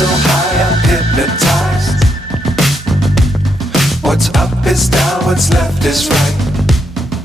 so high, I'm hypnotized. What's up is down, what's left is right.